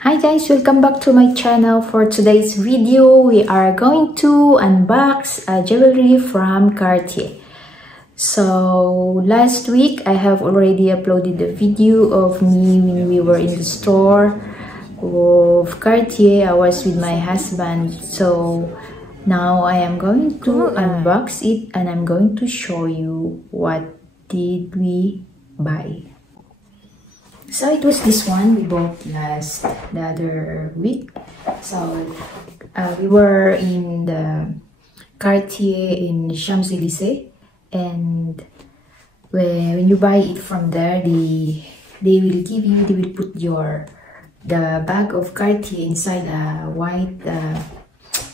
Hi guys, welcome back to my channel. For today's video, we are going to unbox a jewelry from Cartier. So last week I have already uploaded a video of me when we were in the store of Cartier. I was with my husband, so now I am going to unbox it and I'm going to show you what did we buy. So it was this one we bought the other week. So we were in the Cartier in Champs-Élysées, and when you buy it from there, they will put the bag of Cartier inside a white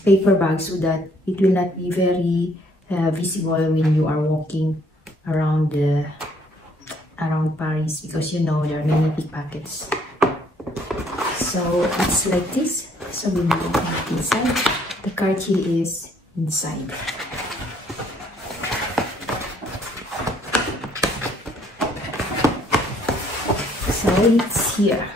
paper bag so that it will not be very visible when you are walking around Paris, because you know there are many pickpockets. So it's like this. So we will open it inside. The Cartier is inside. So it's here.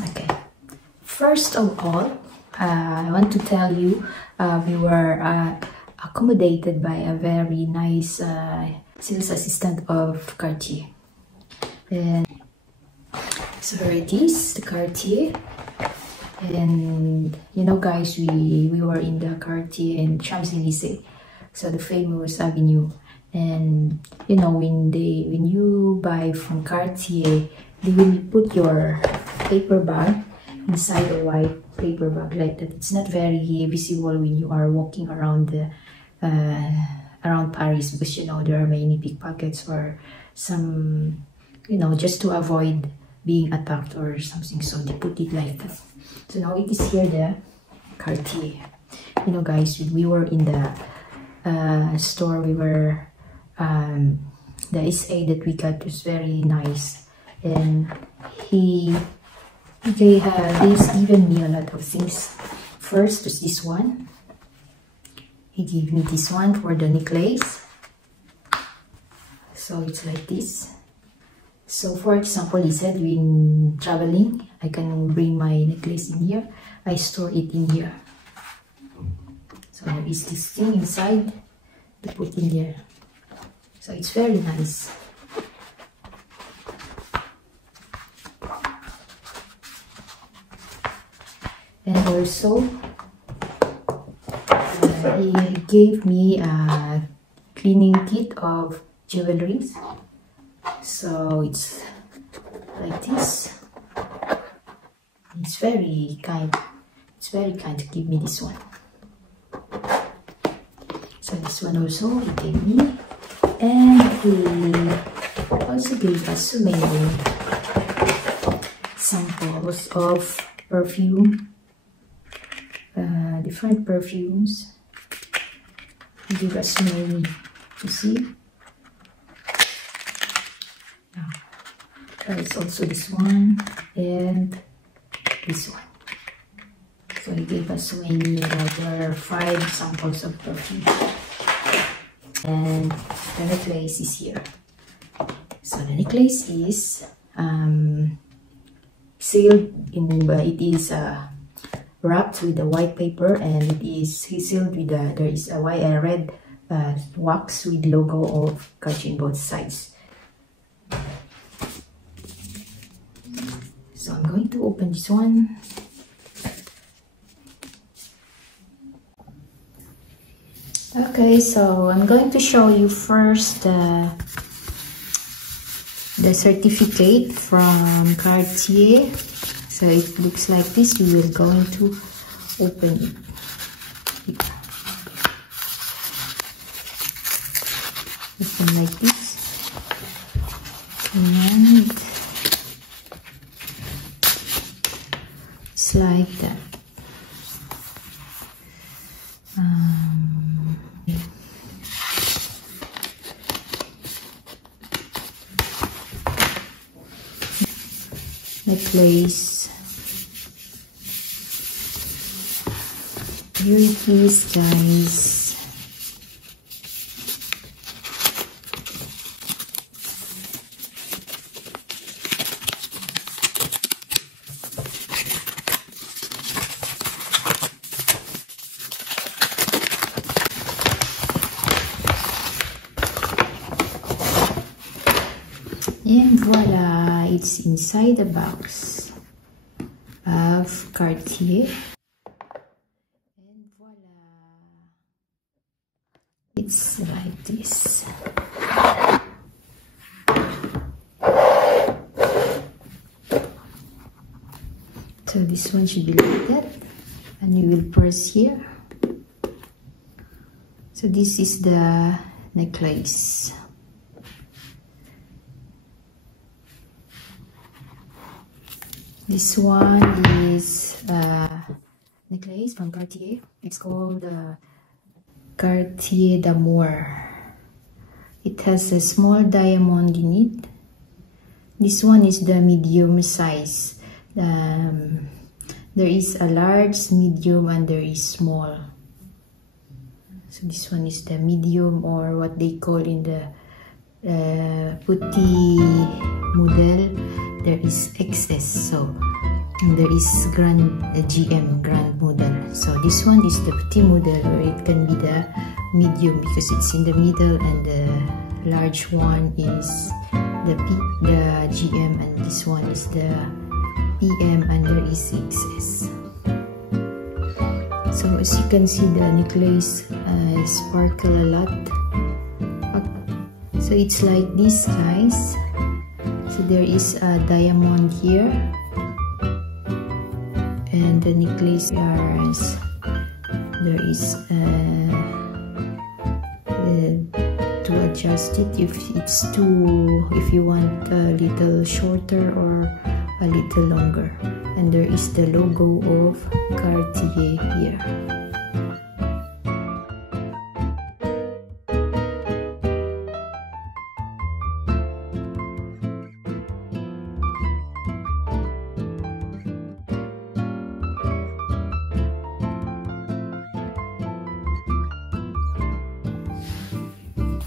Okay. First of all, I want to tell you we were accommodated by a very nice sales assistant of Cartier. And so here it is, the Cartier. And you know guys, we were in the Cartier in Champs-Élysées, so the famous avenue. And you know, when you buy from Cartier, they will put your paper bag inside a white paper bag like that. It's not very visible when you are walking around around Paris, because you know there are many pickpockets or some, you know, just to avoid being attacked or something, so they put it like that. So now it is here, the Cartier. You know guys, we were in the store, we were the SA that we got was very nice, and he's given me a lot of things. First was this one. He gave me this one for the necklace. So it's like this. So for example, he said when traveling, I can bring my necklace in here. I store it in here. So there is this thing inside to put in here. So it's very nice. And also he gave me a cleaning kit of jewelries. So it's like this. It's very kind to give me this one. So this one also he gave me, and he also gave us so many samples of perfume. Different perfumes. He gave us many to see. Now, there is also this one and this one. So he gave us so many, there are 5 samples of perfume. And the necklace is here. So the necklace is sealed in, it is wrapped with the white paper, and it is sealed with there is a red wax with logo of Cartier on both sides. So I'm going to open this one. Okay, so I'm going to show you first the certificate from Cartier. So it looks like this. We will going to open it. Open like this, and it's like that. Necklace. Here it is, guys. And voila, it's inside the box of Cartier. And voila, it's like this. So this one should be like that, and you will press here. So this is the necklace. This one is a necklace from Cartier. It's called Cartier d'Amour. It has a small diamond in it. This one is the medium size. There is a large, medium, and there is small. So this one is the medium, or what they call in the petit model. There is XS, so and there is GM, grand model. So this one is the petit model, where it can be the medium because it's in the middle, and the large one is the GM, and this one is the PM, and there is XS. So as you can see, the necklace sparkle a lot. So it's like this, guys. So there is a diamond here, and the necklace there is to adjust it if you want a little shorter or a little longer, and there is the logo of Cartier here.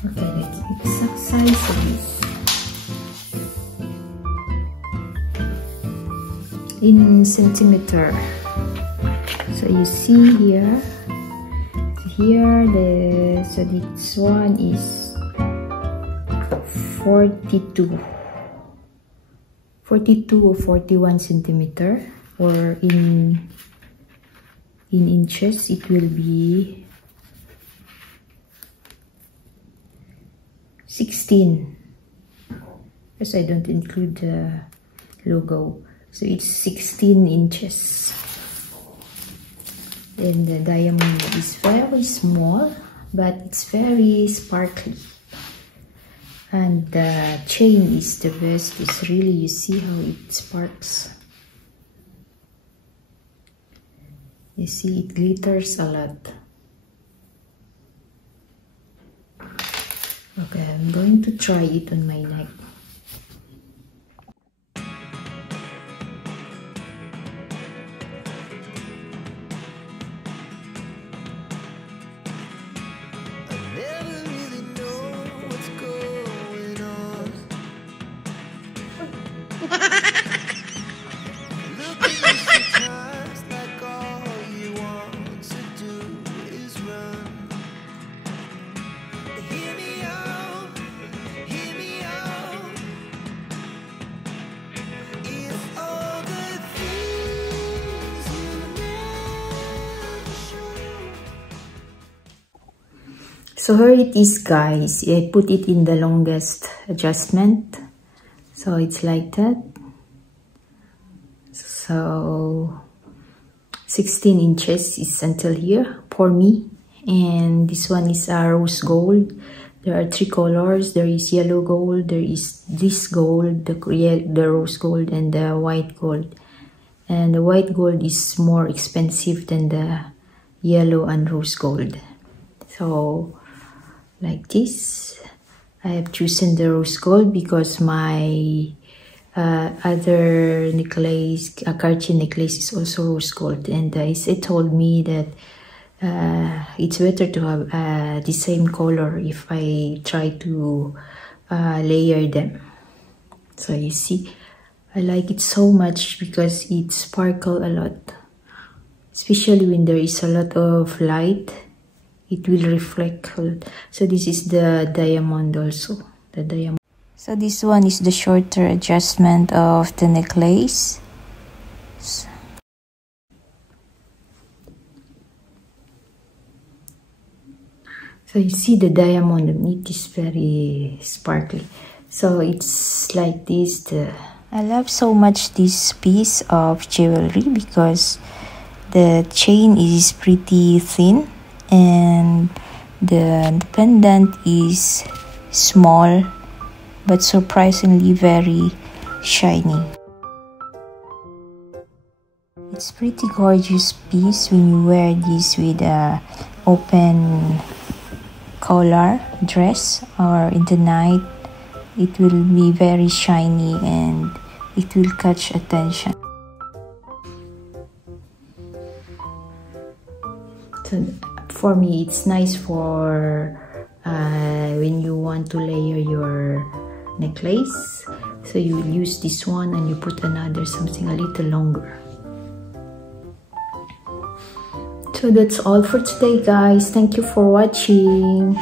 Okay, the exact size of this in centimeter. So you see here, so this one is 42 or 41 centimeter, or in inches it will be 16, because I don't include the logo. So it's 16 inches. And the diamond is very small, but it's very sparkly. And the chain is the best. It's really, you see how it sparks. You see, it glitters a lot. Okay, I'm going to try it on my neck. So here it is, guys. I put it in the longest adjustment. So it's like that. So 16 inches is until here for me. And this one is rose gold. There are three colors. There is yellow gold, there is this gold, the rose gold, and the white gold. And the white gold is more expensive than the yellow and rose gold. So like this, I have chosen the rose gold because my other necklace, a Cartier necklace, is also rose gold, and it told me that it's better to have the same color if I try to layer them. So you see, I like it so much because it sparkles a lot, especially when there is a lot of light. It will reflect. So this is the diamond also, the diamond. So this one is the shorter adjustment of the necklace. So you see the diamond on it is very sparkly. So it's like this. I love so much this piece of jewelry because the chain is pretty thin and the pendant is small but surprisingly very shiny. It's pretty gorgeous piece when you wear this with a open collar dress, or in the night it will be very shiny and it will catch attention. So for me it's nice for when you want to layer your necklace, so you will use this one and you put another something a little longer. So that's all for today, guys. Thank you for watching.